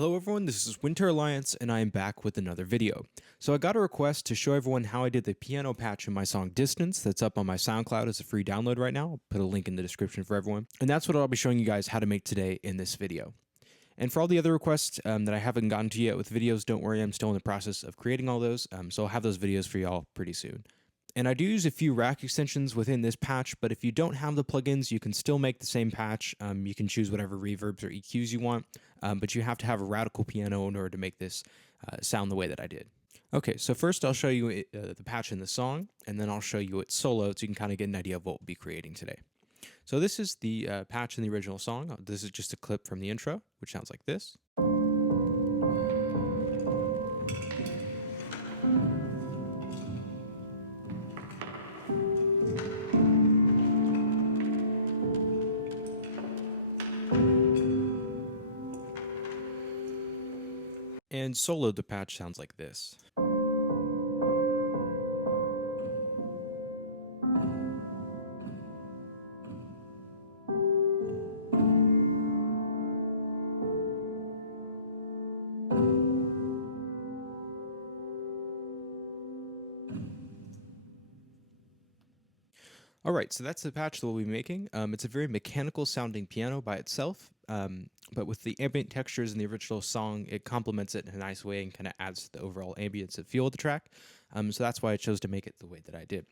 Hello everyone, this is Winter Alliance and I am back with another video. So I got a request to show everyone how I did the piano patch in my song Distance that's up on my SoundCloud as a free download right now. I'll put a link in the description for everyone. And that's what I'll be showing you guys how to make today in this video. And for all the other requests that I haven't gotten to yet with videos, don't worry, I'm still in the process of creating all those, so I'll have those videos for y'all pretty soon. And I do use a few rack extensions within this patch, but if you don't have the plugins, you can still make the same patch. You can choose whatever reverbs or EQs you want, but you have to have a radical piano in order to make this sound the way that I did. Okay, so first I'll show you the patch in the song, and then I'll show you it solo so you can kind of get an idea of what we'll be creating today. So this is the patch in the original song. This is just a clip from the intro, which sounds like this. And solo the patch sounds like this. Alright, so that's the patch that we'll be making. It's a very mechanical sounding piano by itself, but with the ambient textures in the original song, it complements it in a nice way and kind of adds to the overall ambience and feel of the track. So that's why I chose to make it the way that I did.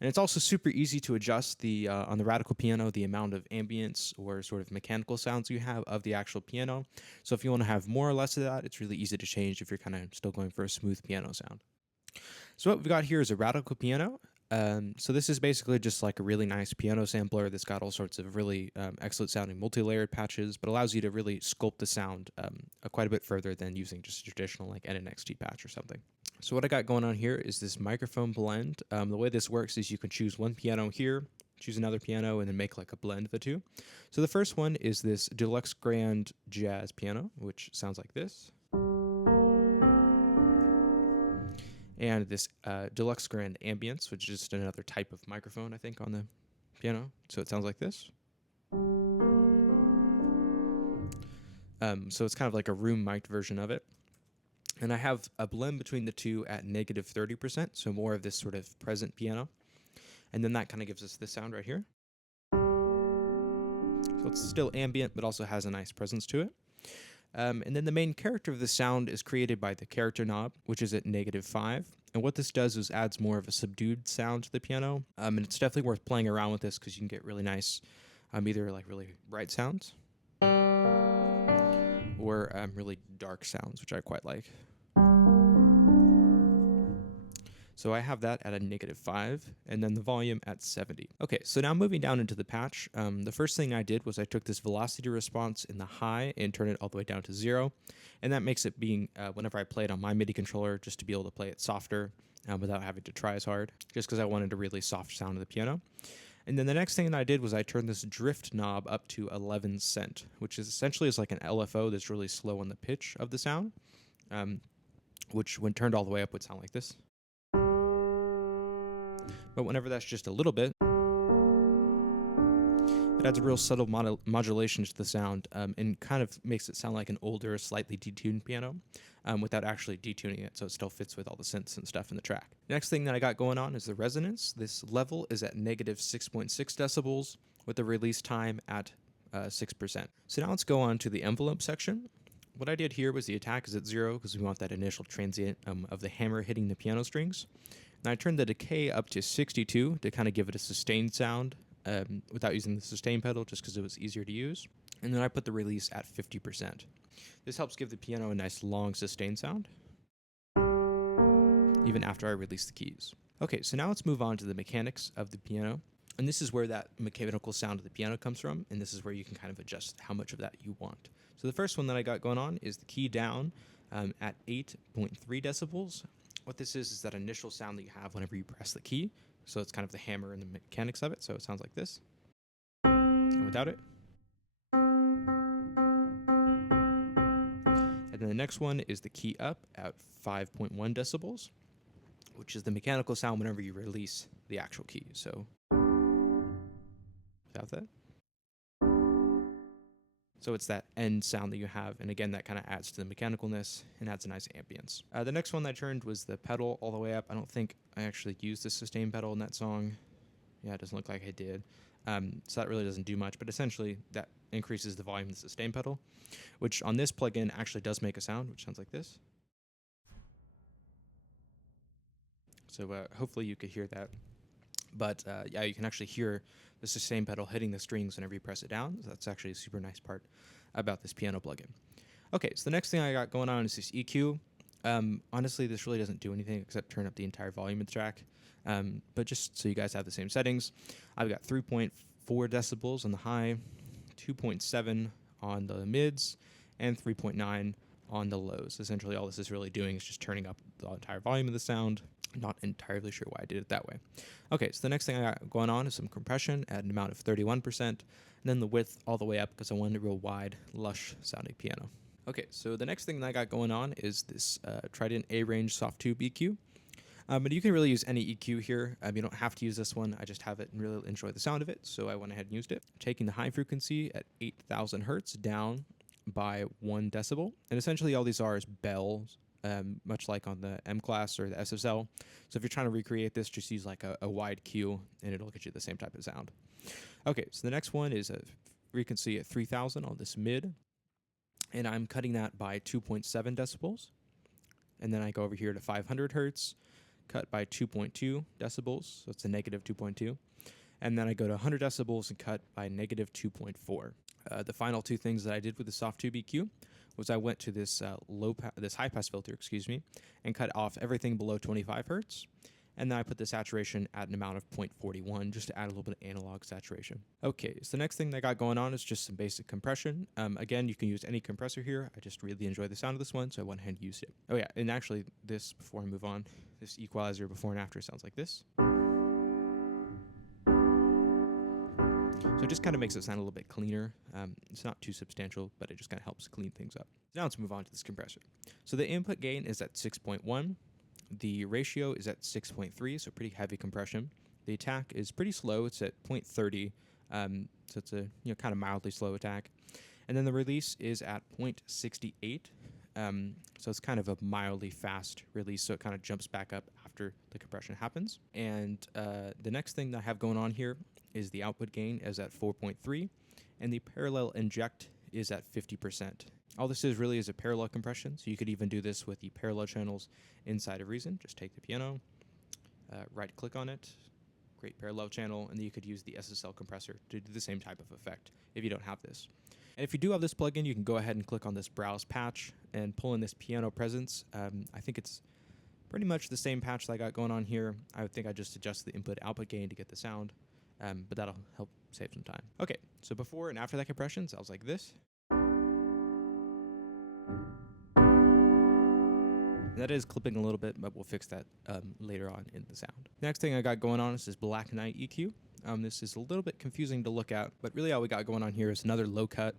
And it's also super easy to adjust on the radical piano, the amount of ambience or sort of mechanical sounds you have of the actual piano. So if you want to have more or less of that, it's really easy to change if you're kind of still going for a smooth piano sound. So what we've got here is a radical piano. So this is basically just like a really nice piano sampler that's got all sorts of really excellent sounding multi-layered patches, but allows you to really sculpt the sound quite a bit further than using just a traditional like NNXT patch or something. So what I got going on here is this microphone blend. The way this works is you can choose one piano here, choose another piano, and then make like a blend of the two. So the first one is this Deluxe Grand Jazz piano, which sounds like this. And this Deluxe Grand Ambience, which is just another type of microphone, I think, on the piano. So it sounds like this. So it's kind of like a room mic'd version of it. And I have a blend between the two at negative 30%, so more of this sort of present piano. And then that kind of gives us this sound right here. So it's still ambient, but also has a nice presence to it. And then the main character of the sound is created by the character knob, which is at -5. And what this does is adds more of a subdued sound to the piano. And it's definitely worth playing around with this because you can get really nice, either like really bright sounds or really dark sounds, which I quite like. So I have that at a -5, and then the volume at 70. Okay, so now moving down into the patch, the first thing I did was I took this velocity response in the high and turned it all the way down to 0, and that makes it being, whenever I play it on my MIDI controller, just to be able to play it softer without having to try as hard, just because I wanted a really soft sound of the piano. And then the next thing that I did was I turned this drift knob up to 11 cent, which is essentially like an LFO that's really slow on the pitch of the sound, which when turned all the way up would sound like this. But whenever that's just a little bit, it adds a real subtle modulation to the sound and kind of makes it sound like an older, slightly detuned piano without actually detuning it, so it still fits with all the synths and stuff in the track. Next thing that I got going on is the resonance. This level is at negative 6.6 decibels with the release time at 6%. So now let's go on to the envelope section. What I did here was the attack is at 0 because we want that initial transient of the hammer hitting the piano strings. And I turned the decay up to 62 to kind of give it a sustained sound without using the sustain pedal just because it was easier to use. And then I put the release at 50%. This helps give the piano a nice long sustained sound, even after I release the keys. Okay, so now let's move on to the mechanics of the piano. And this is where that mechanical sound of the piano comes from, and this is where you can kind of adjust how much of that you want. So the first one that I got going on is the key down at 8.3 decibels. What this is that initial sound that you have whenever you press the key. So it's kind of the hammer and the mechanics of it. So it sounds like this. And without it. And then the next one is the key up at 5.1 decibels, which is the mechanical sound whenever you release the actual key. So without that. So it's that end sound that you have, and again, that kind of adds to the mechanicalness and adds a nice ambience. The next one that I turned was the pedal all the way up. I don't think I actually used the sustain pedal in that song. Yeah, it doesn't look like I did. So that really doesn't do much, but essentially that increases the volume of the sustain pedal, which on this plugin actually does make a sound, which sounds like this. So hopefully you could hear that. But yeah, you can actually hear the sustain pedal hitting the strings whenever you press it down. So that's actually a super nice part about this piano plugin. Okay, so the next thing I got going on is this EQ. Honestly, this really doesn't do anything except turn up the entire volume of the track. But just so you guys have the same settings, I've got 3.4 decibels on the high, 2.7 on the mids, and 3.9 on the lows. Essentially, all this is really doing is just turning up the entire volume of the sound. I'm not entirely sure why I did it that way. Okay, so the next thing I got going on is some compression at an amount of 31%, and then the width all the way up because I wanted a real wide, lush sounding piano. Okay, so the next thing that I got going on is this Trident A-Range soft tube EQ. But you can really use any EQ here. You don't have to use this one. I just have it and really enjoy the sound of it, so I went ahead and used it. Taking the high frequency at 8,000 hertz down by 1 decibel. And essentially all these are is bells, much like on the M class or the SSL. So if you're trying to recreate this, just use like a wide Q and it'll get you the same type of sound. Okay, so the next one is a frequency at 3,000 on this mid. And I'm cutting that by 2.7 decibels. And then I go over here to 500 hertz, cut by 2.2 decibels. So it's a negative 2.2. And then I go to 100 decibels and cut by negative 2.4. The final two things that I did with the soft tube EQ was I went to this this high pass filter, and cut off everything below 25 hertz. And then I put the saturation at an amount of 0.41 just to add a little bit of analog saturation. Okay, so the next thing that I got going on is just some basic compression. Again, you can use any compressor here. I just really enjoy the sound of this one, so I went ahead and used it. Oh yeah, and actually this, before I move on, this equalizer before and after sounds like this. So it just kind of makes it sound a little bit cleaner. It's not too substantial, but it just kind of helps clean things up. Now let's move on to this compressor. So the input gain is at 6.1. The ratio is at 6.3, so pretty heavy compression. The attack is pretty slow. It's at 0.30, so it's a kind of mildly slow attack. And then the release is at 0.68, so it's kind of a mildly fast release, so it kind of jumps back up after the compression happens. And the next thing that I have going on here is the output gain is at 4.3, and the parallel inject is at 50%. All this is really is a parallel compression, so you could even do this with the parallel channels inside of Reason. Just take the piano, right-click on it, create parallel channel, and then you could use the SSL compressor to do the same type of effect if you don't have this. And if you do have this plugin, you can go ahead and click on this Browse patch and pull in this piano presence. I think it's pretty much the same patch that I got going on here. I would think I just adjust the input-output gain to get the sound, but that'll help save some time. Okay, so before and after that compression sounds like this. That is clipping a little bit, but we'll fix that later on in the sound. Next thing I got going on is this Black Knight EQ. This is a little bit confusing to look at, but really all we got going on here is another low cut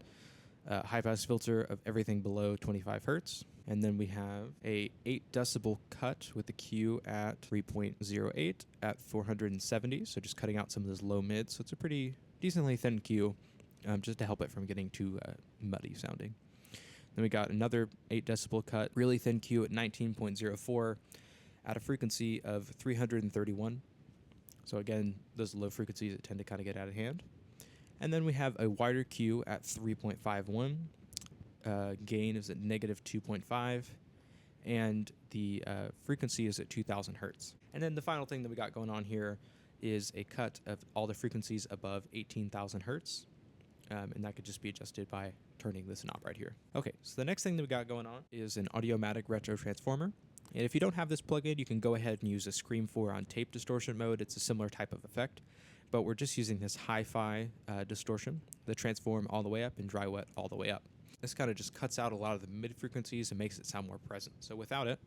high pass filter of everything below 25 hertz. And then we have a 8 decibel cut with the Q at 3.08 at 470. So just cutting out some of those low mids. So it's a pretty decently thin Q, just to help it from getting too muddy sounding. Then we got another 8 decibel cut, really thin Q at 19.04 at a frequency of 331. So again, those low frequencies that tend to kind of get out of hand. And then we have a wider Q at 3.51. Gain is at negative 2.5. And the frequency is at 2,000 hertz. And then the final thing that we got going on here is a cut of all the frequencies above 18,000 hertz. And that could just be adjusted by turning this knob right here. Okay, so the next thing that we got going on is an AudioMatic Retro Transformer. And if you don't have this plugin, you can go ahead and use a Scream 4 on tape distortion mode. It's a similar type of effect, but we're just using this hi-fi distortion, the transform all the way up and dry wet all the way up. This kind of just cuts out a lot of the mid frequencies and makes it sound more present. So without it,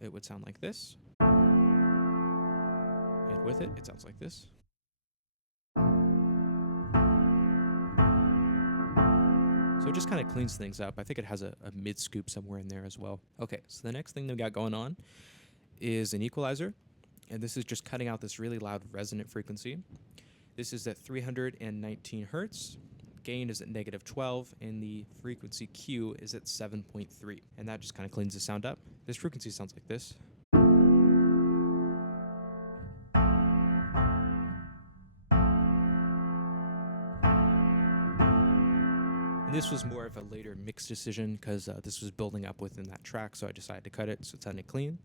it would sound like this. And with it, it sounds like this. So it just kind of cleans things up. I think it has a mid scoop somewhere in there as well. Okay, so the next thing that we got going on is an equalizer. And this is just cutting out this really loud resonant frequency. This is at 319 hertz. gain is at -12, and the frequency Q is at 7.3. And that just kind of cleans the sound up. This frequency sounds like this. And this was more of a later mix decision because this was building up within that track, so I decided to cut it so it sounded clean.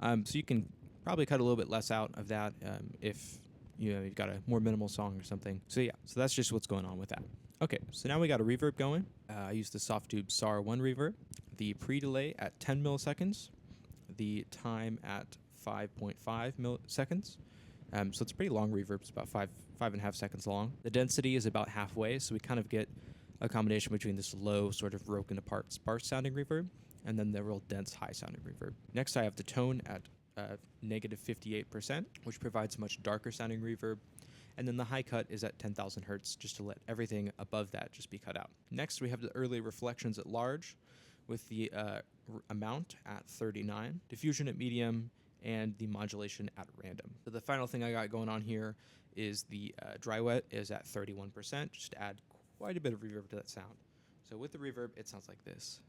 So you can probably cut a little bit less out of that if you've got a more minimal song or something. So yeah, so that's just what's going on with that. Okay, so now we got a reverb going. I used the Softube SAR1 reverb, the pre-delay at 10 milliseconds, the time at 5.5 milliseconds. So it's a pretty long reverb. It's about 5.5 seconds long. The density is about halfway, so we kind of get a combination between this low, sort of broken apart, sparse sounding reverb, and then the real dense, high sounding reverb. Next, I have the tone at -58%, which provides much darker sounding reverb. And then the high cut is at 10,000 hertz, just to let everything above that just be cut out. Next, we have the early reflections at large, with the amount at 39, diffusion at medium, and the modulation at random. So the final thing I got going on here is the dry wet is at 31%, just to add quite a bit of reverb to that sound. So with the reverb, it sounds like this.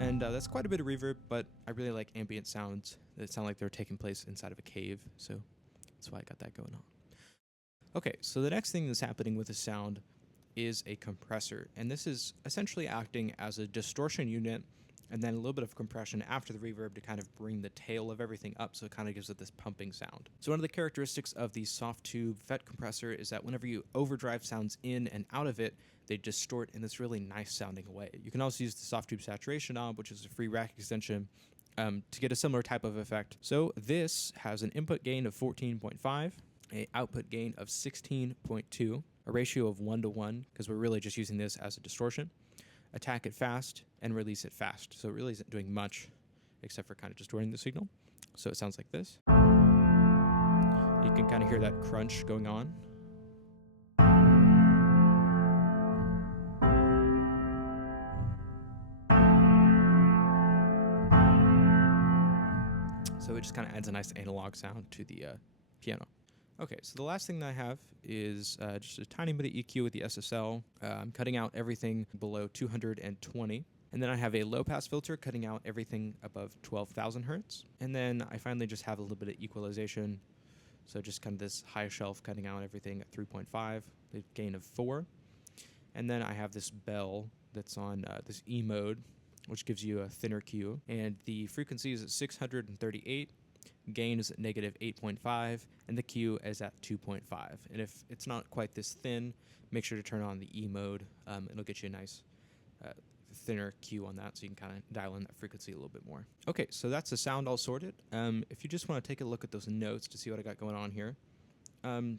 And that's quite a bit of reverb, but I really like ambient sounds that sound like they're taking place inside of a cave, so that's why I got that going on. Okay, so the next thing that's happening with the sound is a compressor, and this is essentially acting as a distortion unit and then a little bit of compression after the reverb to kind of bring the tail of everything up, so it kind of gives it this pumping sound. So one of the characteristics of the Softube FET compressor is that whenever you overdrive sounds in and out of it, they distort in this really nice sounding way. You can also use the Softube saturation knob, which is a free rack extension, to get a similar type of effect. So this has an input gain of 14.5, an output gain of 16.2, a ratio of 1:1, because we're really just using this as a distortion, attack it fast, and release it fast. So it really isn't doing much except for kind of distorting the signal. So it sounds like this. You can kind of hear that crunch going on. So it just kind of adds a nice analog sound to the piano. Okay, so the last thing that I have is just a tiny bit of EQ with the SSL. I'm cutting out everything below 220. And then I have a low-pass filter cutting out everything above 12,000 hertz. And then I finally just have a little bit of equalization. So just kind of this high shelf cutting out everything at 3.5, the gain of 4. And then I have this bell that's on this E mode, which gives you a thinner Q. And the frequency is at 638. Gain is at -8.5, and the Q is at 2.5. And if it's not quite this thin, make sure to turn on the E mode. It'll get you a nice thinner Q on that, so you can kind of dial in that frequency a little bit more. Okay, so that's the sound all sorted. If you just want to take a look at those notes to see what I got going on here,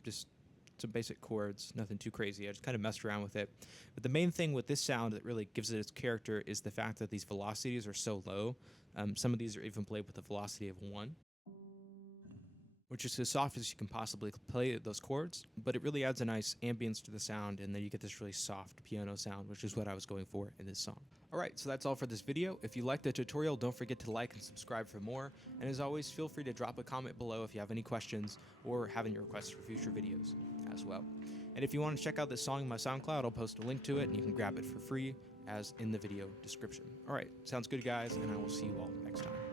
just some basic chords, nothing too crazy. I just kind of messed around with it. But the main thing with this sound that really gives it its character is the fact that these velocities are so low. Some of these are even played with a velocity of 1. Which is as soft as you can possibly play those chords, but it really adds a nice ambience to the sound, and then you get this really soft piano sound, which is what I was going for in this song. Alright, so that's all for this video. If you liked the tutorial, don't forget to like and subscribe for more, and as always, feel free to drop a comment below if you have any questions or have any requests for future videos as well. And if you want to check out this song on my SoundCloud, I'll post a link to it, and you can grab it for free as in the video description. Alright, sounds good guys, and I will see you all next time.